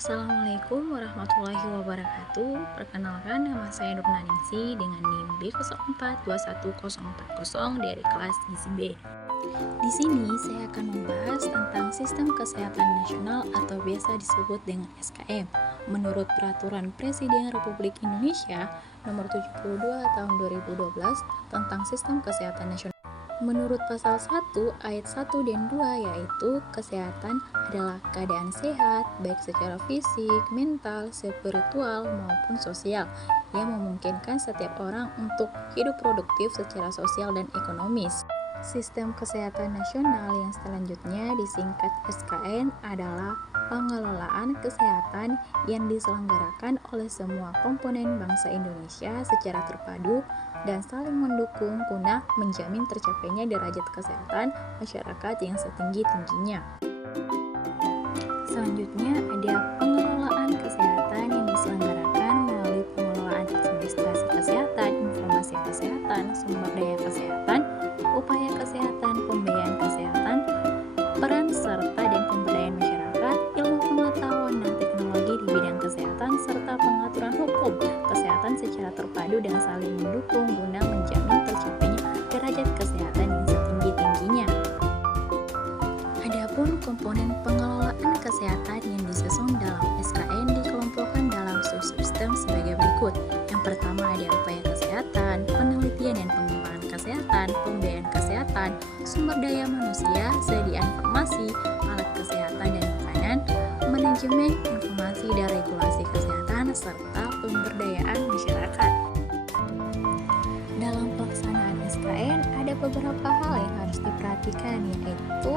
Assalamualaikum warahmatullahi wabarakatuh. Perkenalkan, nama saya Nurnaningsi dengan NIM B04211040 dari kelas gizi B. Di sini saya akan membahas tentang Sistem Kesehatan Nasional atau biasa disebut dengan SKM. Menurut Peraturan Presiden Republik Indonesia Nomor 72 Tahun 2012 tentang Sistem Kesehatan Nasional. Menurut pasal 1 ayat 1 dan 2 yaitu kesehatan adalah keadaan sehat baik secara fisik, mental, spiritual maupun sosial yang memungkinkan setiap orang untuk hidup produktif secara sosial dan ekonomis. Sistem Kesehatan Nasional yang selanjutnya disingkat SKN adalah pengelolaan kesehatan yang diselenggarakan oleh semua komponen bangsa Indonesia secara terpadu dan saling mendukung guna menjamin tercapainya derajat kesehatan masyarakat yang setinggi-tingginya. Selanjutnya ada pengelolaan kesehatan yang diselenggarakan melalui pengelolaan administrasi kesehatan, informasi kesehatan, sumber daya kesehatan, upaya kesehatan, pembiayaan kesehatan, peran serta dan pemberdayaan masyarakat, ilmu pengetahuan dan teknologi di bidang kesehatan, serta pengaturan hukum kesehatan secara terpadu dan saling mendukung guna menjamin tercapainya derajat kesehatan yang setinggi-tingginya. Adapun komponen pengelolaan kesehatan yang disusun dalam SKN dikelompokkan dalam subsistem sebagai berikut. Yang pertama ada upaya kesehatan, penelitian dan pengembangan kesehatan, pembiayaan kesehatan, sumber daya manusia, sedia informasi, alat kesehatan dan makanan, manajemen informasi dan regulasi kesehatan, serta pemberdayaan masyarakat. Dalam pelaksanaan SKN ada beberapa hal yang harus diperhatikan, yaitu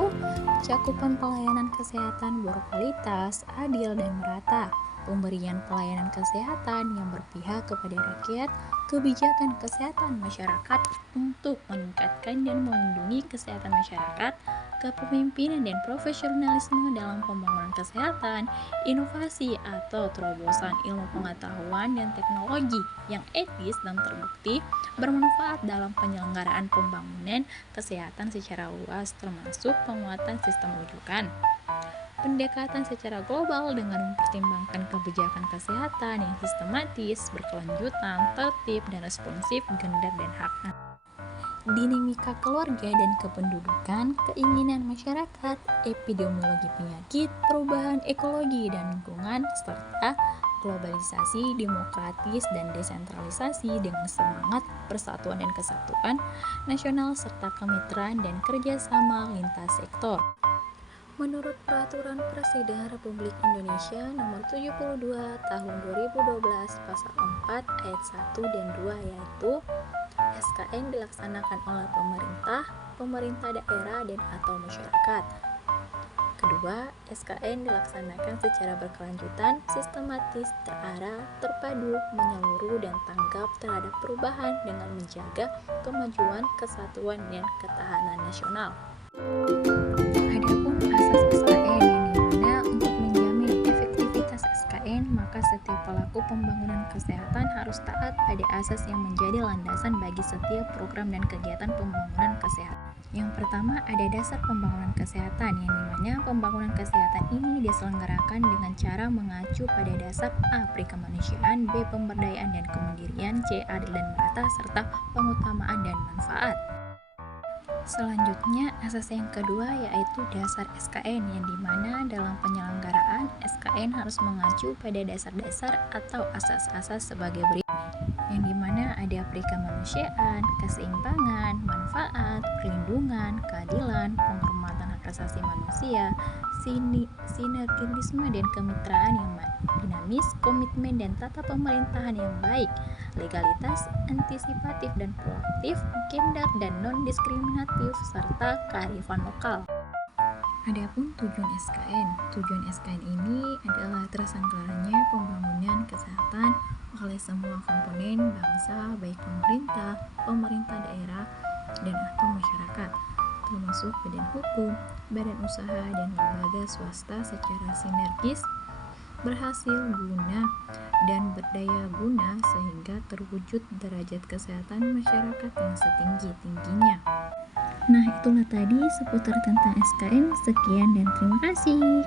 cakupan pelayanan kesehatan berkualitas, adil dan merata, pemberian pelayanan kesehatan yang berpihak kepada rakyat, kebijakan kesehatan masyarakat untuk meningkatkan dan melindungi kesehatan masyarakat, kepemimpinan dan profesionalisme dalam pembangunan kesehatan, inovasi atau terobosan ilmu pengetahuan dan teknologi yang etis dan terbukti bermanfaat dalam penyelenggaraan pembangunan kesehatan secara luas, termasuk penguatan sistem rujukan. Pendekatan secara global dengan mempertimbangkan kebijakan kesehatan yang sistematis, berkelanjutan, tertib, dan responsif gender dan hak anak. Dinamika keluarga dan kependudukan, keinginan masyarakat, epidemiologi penyakit, perubahan ekologi dan lingkungan, serta globalisasi, demokratis, dan desentralisasi dengan semangat persatuan dan kesatuan nasional serta kemitraan dan kerjasama lintas sektor. Menurut Peraturan Presiden Republik Indonesia Nomor 72 Tahun 2012 Pasal 4 Ayat 1 dan 2 yaitu SKN dilaksanakan oleh pemerintah daerah dan atau masyarakat. Kedua, SKN dilaksanakan secara berkelanjutan, sistematis, terarah, terpadu, menyeluruh dan tanggap terhadap perubahan dengan menjaga kemajuan, kesatuan dan ketahanan nasional. Adapun asas SKN yang dimana untuk menjamin efektivitas SKN maka setiap pelaku pembangunan kesehatan harus taat pada asas yang menjadi landasan bagi setiap program dan kegiatan pembangunan kesehatan. Yang pertama ada dasar pembangunan kesehatan yang dimana pembangunan kesehatan ini diselenggarakan dengan cara mengacu pada dasar A. Perikemanusiaan, B. Pemberdayaan dan kemandirian, C. Adil dan merata, serta pengutamaan dan manfaat. Selanjutnya, asas yang kedua yaitu dasar SKN yang dimana dalam penyelenggaraan SKN harus mengacu pada dasar-dasar atau asas-asas sebagai berikut, yang dimana ada perikemanusiaan, keseimbangan, manfaat, perlindungan, keadilan, penghormatan hak asasi manusia, sinergisme dan kemitraan yang dinamis, komitmen dan tata pemerintahan yang baik, legalitas, antisipatif dan proaktif, gender dan non-diskriminatif, serta kearifan lokal. Adapun tujuan SKN ini adalah terselenggaranya pembangunan kesehatan oleh semua komponen bangsa baik pemerintah daerah dan atau masyarakat, termasuk badan hukum, badan usaha dan lembaga swasta secara sinergis berhasil guna dan berdaya guna sehingga terwujud derajat kesehatan masyarakat yang setinggi-tingginya. Nah, itulah tadi seputar tentang SKN. Sekian dan terima kasih.